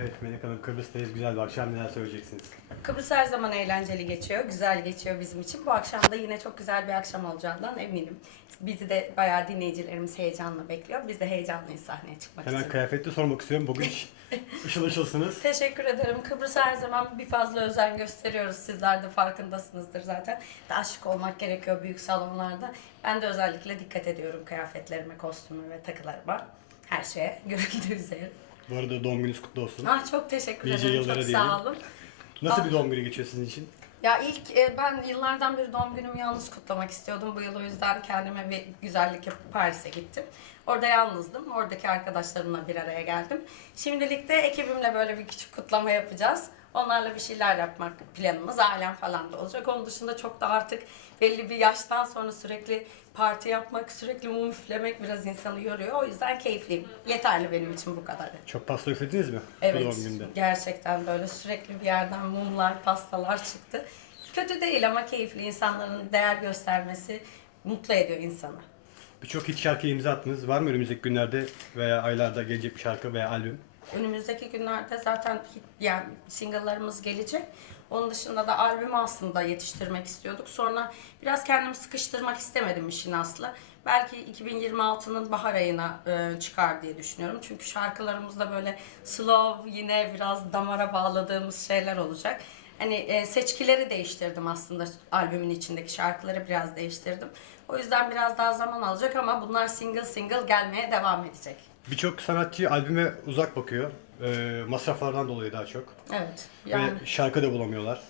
Evet Melek Hanım Kıbrıs'tayız. Güzel bir akşam neler söyleyeceksiniz? Kıbrıs her zaman eğlenceli geçiyor, güzel geçiyor bizim için. Bu akşam da yine çok güzel bir akşam olacağından eminim. Bizi de bayağı dinleyicilerimiz heyecanla bekliyor. Biz de heyecanlıyız sahneye çıkmak Hemen için. kıyafette sormak istiyorum. Bugün ışıl ışılsınız. Teşekkür ederim. Kıbrıs her zaman bir fazla özen gösteriyoruz. Sizler de farkındasınızdır zaten. Daha şık olmak gerekiyor büyük salonlarda. Ben de özellikle dikkat ediyorum kıyafetlerime, kostümü ve takılarıma. Her şeye görüldüğü üzere. Bu arada doğum gününüz kutlu olsun. Ah çok teşekkür Nice ederim. yıllara Çok diyelim. sağ olun. Nasıl Ah. bir doğum günü geçiyor sizin için? Ya ilk e, ben yıllardan beri doğum günümü yalnız kutlamak istiyordum. Bu yıl o yüzden kendime bir güzellik yapıp Paris'e gittim. Orada yalnızdım. Oradaki arkadaşlarımla bir araya geldim. Şimdilik de ekibimle böyle bir küçük kutlama yapacağız. Onlarla bir şeyler yapmak planımız. Ailem falan da olacak. Onun dışında çok da artık belli bir yaştan sonra sürekli parti yapmak, sürekli mum üflemek biraz insanı yoruyor. O yüzden keyifliyim. Yeterli benim için bu kadar. Çok pasta üflediniz mi? Evet, doğum gününde. gerçekten böyle sürekli bir yerden mumlar, pastalar çıktı. Kötü değil ama keyifli insanların değer göstermesi mutlu ediyor insanı. Birçok hit şarkı imza attınız. Var mı önümüzdeki günlerde veya aylarda gelecek bir şarkı veya albüm? Önümüzdeki günlerde zaten hit, yani single'larımız gelecek. Onun dışında da albümü aslında yetiştirmek istiyorduk. Sonra biraz kendimi sıkıştırmak istemedim işin aslı. Belki 2026'nın bahar ayına e, çıkar diye düşünüyorum. Çünkü şarkılarımızda böyle slow yine biraz damara bağladığımız şeyler olacak. Hani e, seçkileri değiştirdim aslında albümün içindeki şarkıları biraz değiştirdim. O yüzden biraz daha zaman alacak ama bunlar single single gelmeye devam edecek. Birçok sanatçı albüme uzak bakıyor. Ee, masraflardan dolayı daha çok. Evet. Yani Ve şarkı da bulamıyorlar.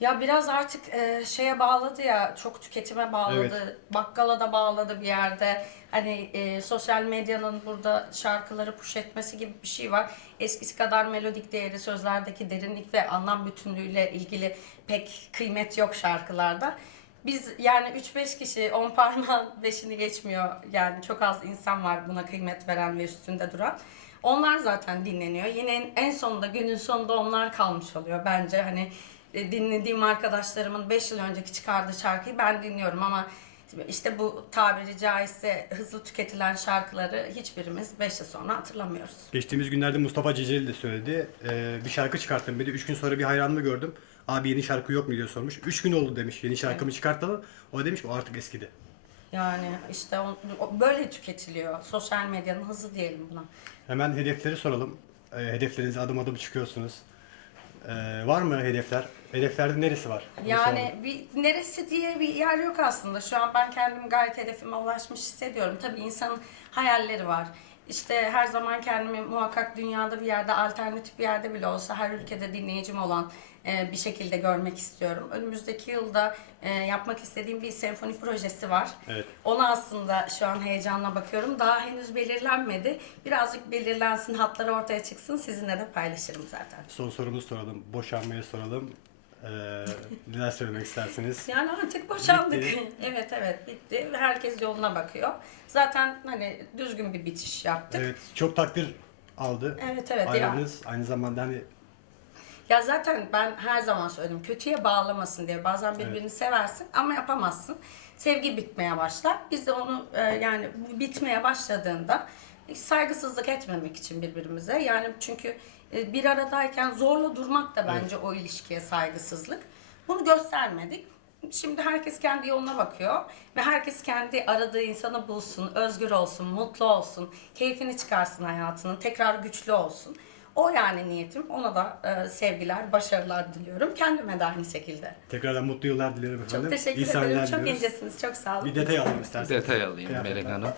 Ya biraz artık e, şeye bağladı ya, çok tüketime bağladı, Evet. bakkala da bağladı bir yerde. Hani e, sosyal medyanın burada şarkıları push etmesi gibi bir şey var. Eskisi kadar melodik değeri, sözlerdeki derinlik ve anlam bütünlüğüyle ilgili pek kıymet yok şarkılarda. Biz yani 3-5 kişi 10 parmağın 5'ini geçmiyor. Yani çok az insan var buna kıymet veren ve üstünde duran. Onlar zaten dinleniyor. Yine en- en sonunda günün sonunda onlar kalmış oluyor bence. Hani e, dinlediğim arkadaşlarımın 5 yıl önceki çıkardığı şarkıyı ben dinliyorum ama işte bu tabiri caizse hızlı tüketilen şarkıları hiçbirimiz 5 yıl sonra hatırlamıyoruz. Geçtiğimiz günlerde Mustafa Ceceli de söyledi. Ee, bir şarkı çıkarttım dedi. Üç gün sonra bir hayranımı gördüm. Abi yeni şarkı yok mu diye sormuş. Üç gün oldu demiş yeni şarkımı çıkartalı. O demiş ki o artık eskidi. Yani işte o- o- böyle tüketiliyor. Sosyal medyanın hızı diyelim buna. Hemen hedefleri soralım. Ee, hedeflerinize adım adım çıkıyorsunuz. Ee, var mı hedefler? Hedeflerde neresi var? Bunu Yani bir neresi diye bir yer yok aslında. Şu an ben kendimi gayet hedefime ulaşmış hissediyorum. Tabii insanın hayalleri var. İşte her zaman kendimi muhakkak dünyada bir yerde, alternatif bir yerde bile olsa her ülkede dinleyicim olan e, bir şekilde görmek istiyorum. Önümüzdeki yılda e, yapmak istediğim bir senfoni projesi var. Evet. Ona aslında şu an heyecanla bakıyorum. Daha henüz belirlenmedi. Birazcık belirlensin, hatları ortaya çıksın. Sizinle de paylaşırım zaten. Son sorumuzu soralım. Boşanmayı soralım. Ee, neler söylemek istersiniz? Yani artık boşandık. Bitti. evet evet bitti. Herkes yoluna bakıyor. Zaten hani düzgün bir bitiş yaptık. Evet, çok takdir aldı. Evet evet ya. Ayrılığınız aynı zamanda hani Ya zaten ben her zaman söyledim kötüye bağlamasın diye. Bazen birbirini seversin ama yapamazsın. Sevgi bitmeye başlar. Biz de onu e, yani bu bitmeye başladığında saygısızlık etmemek için birbirimize. Yani çünkü e, bir aradayken zorla durmak da bence o ilişkiye saygısızlık. Bunu göstermedik. Şimdi herkes kendi yoluna bakıyor ve herkes kendi aradığı insanı bulsun, özgür olsun, mutlu olsun, keyfini çıkarsın hayatının, tekrar güçlü olsun. O yani niyetim. Ona da e, sevgiler, başarılar diliyorum. Kendime de aynı şekilde. tekrardan mutlu yıllar dilerim efendim. Çok teşekkür İyi ederim. sahneler Çok diliyoruz. incesiniz. Çok sağ olun. Bir detay alayım isterseniz. Detay alayım Kıyafetler. Melek Hanım.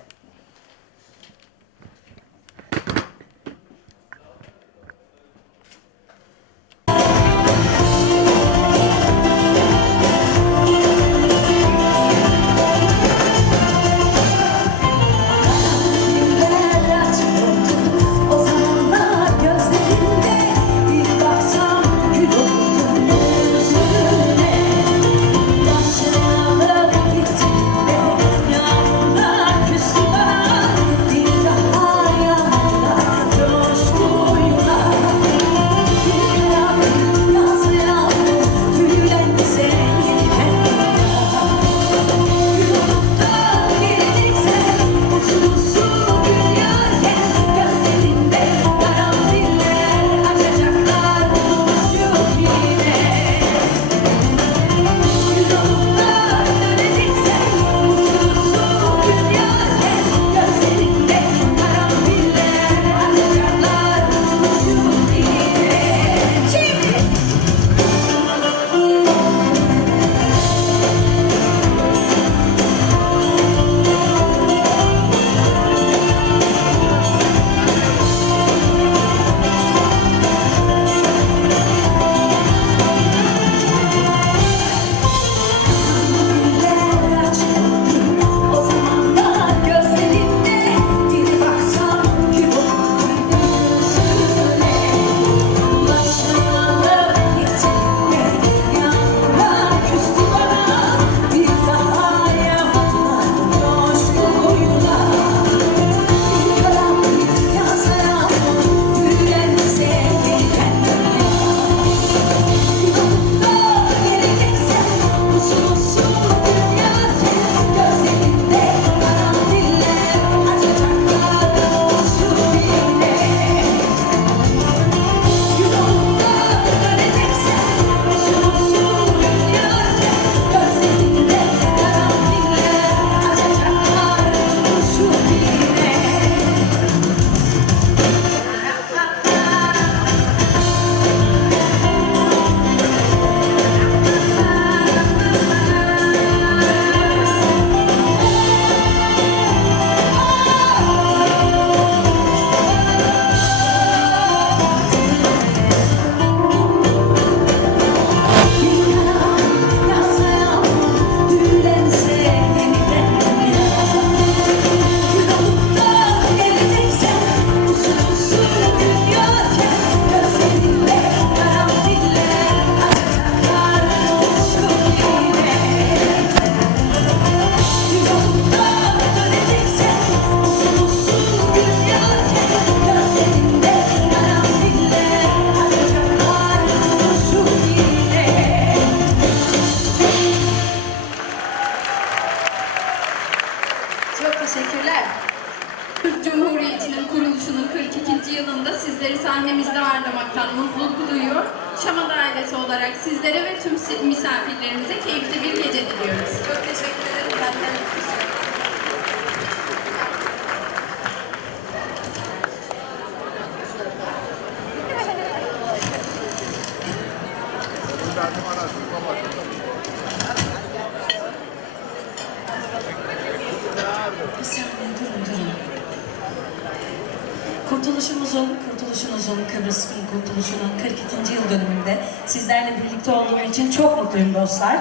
Mutluyum dostlar.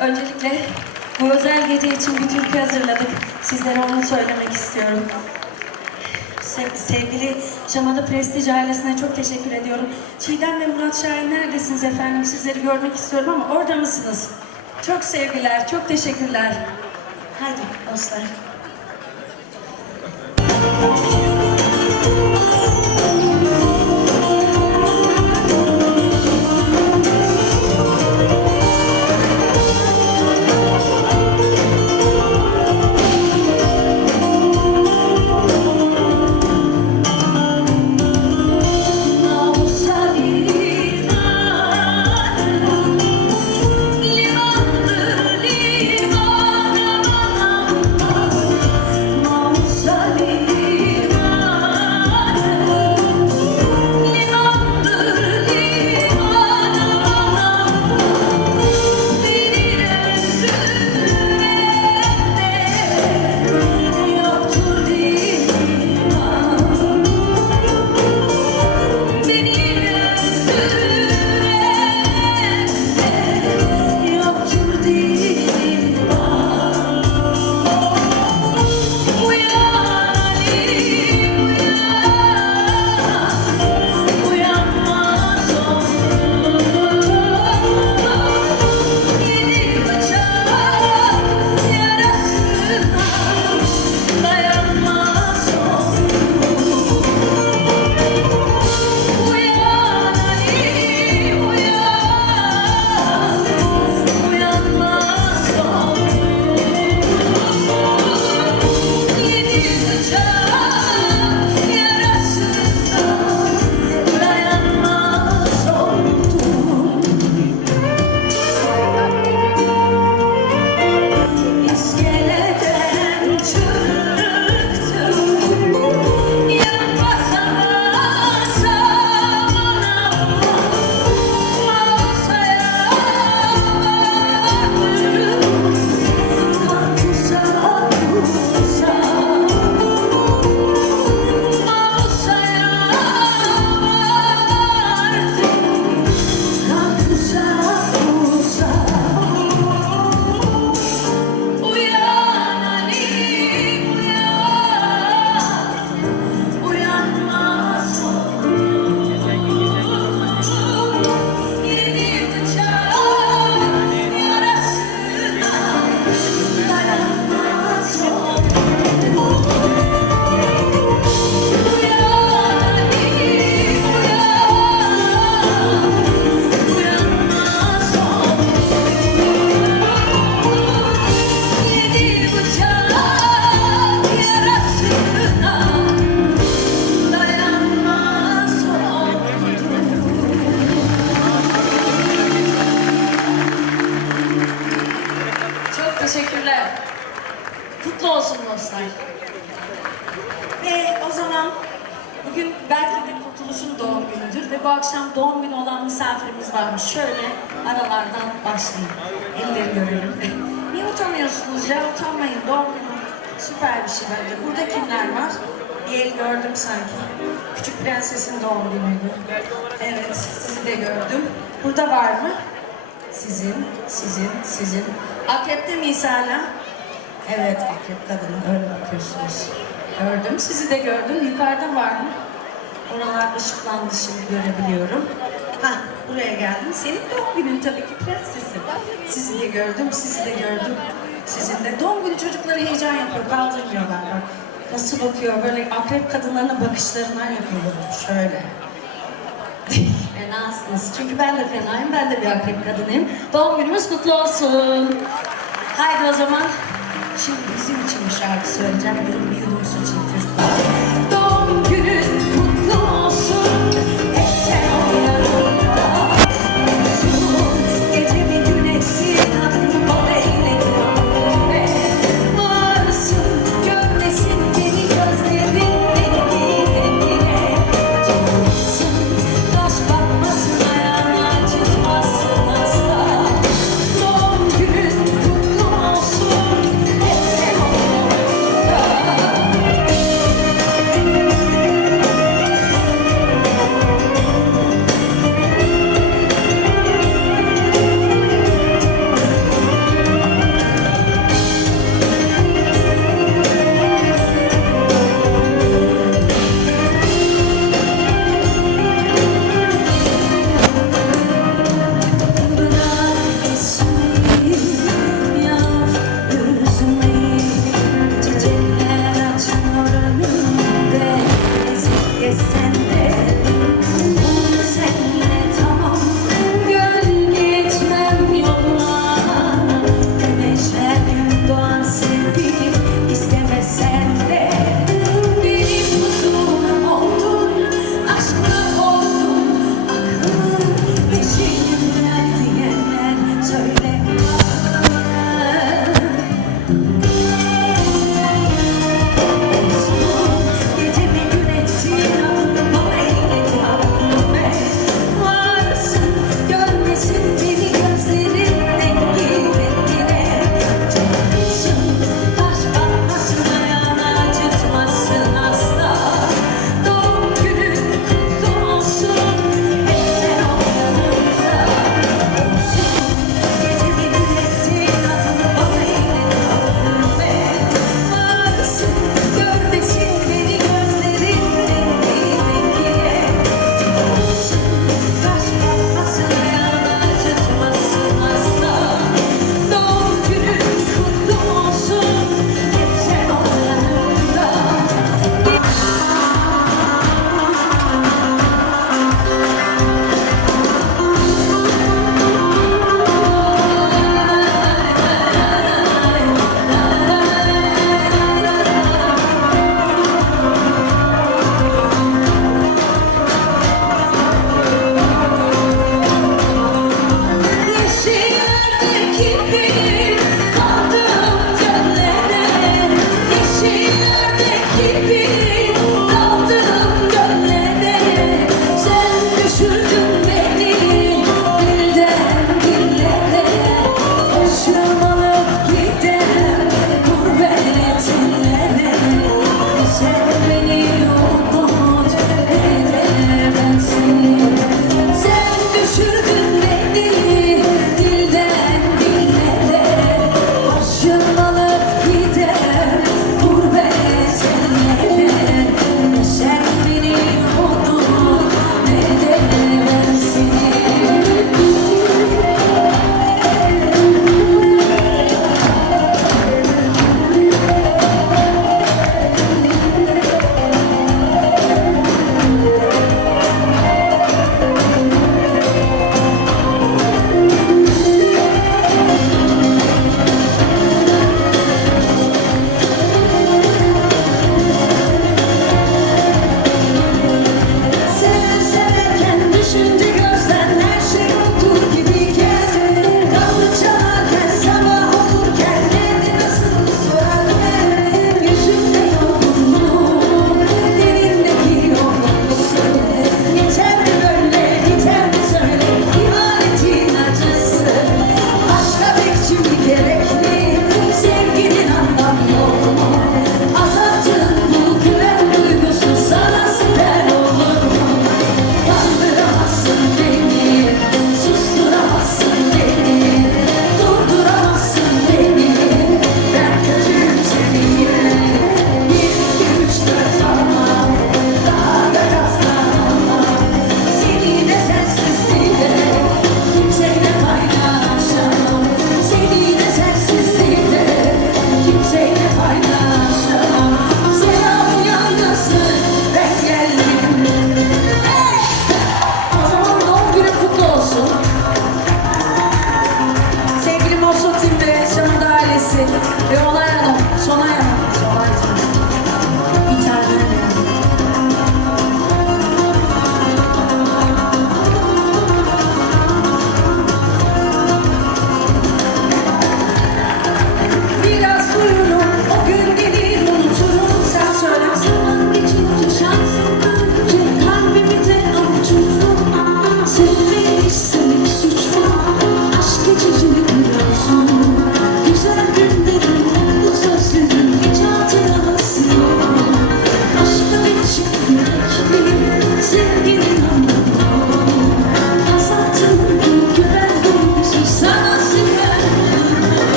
Öncelikle bu özel gece için bir türkü hazırladık. Sizlere onu söylemek istiyorum. Se- sevgili Şamada Prestij ailesine çok teşekkür ediyorum. Çiğdem ve Murat Şahin neredesiniz efendim? Sizleri görmek istiyorum ama orada mısınız? Çok sevgiler, çok teşekkürler. Hadi dostlar. Bence. Burada kimler var? Bir el gördüm sanki. Küçük prensesin doğum günüydü. Evet, sizi de gördüm. Burada var mı? Sizin, sizin, sizin. Akrepte miyiz hala? Evet, akrep kadını öyle bakıyorsunuz. Gördüm, sizi de gördüm. Yukarıda var mı? Oralar ışıklandı şimdi görebiliyorum. Hah, buraya geldim. Senin doğum günün tabii ki prensesim. Sizi de gördüm, sizi de gördüm. Sizin de doğum günü çocukları heyecan yapıyor, kaldırmıyorlar. Nasıl bakıyor, böyle akrep kadınlarının bakışlarından yapıyorlar şöyle. Fenasınız. Çünkü ben de fenayım. Ben de bir akrep kadınıyım. Doğum günümüz kutlu olsun. Haydi o zaman. Şimdi bizim için bir şarkı söyleyeceğim. Bir, bir yudum su için. Doğum günün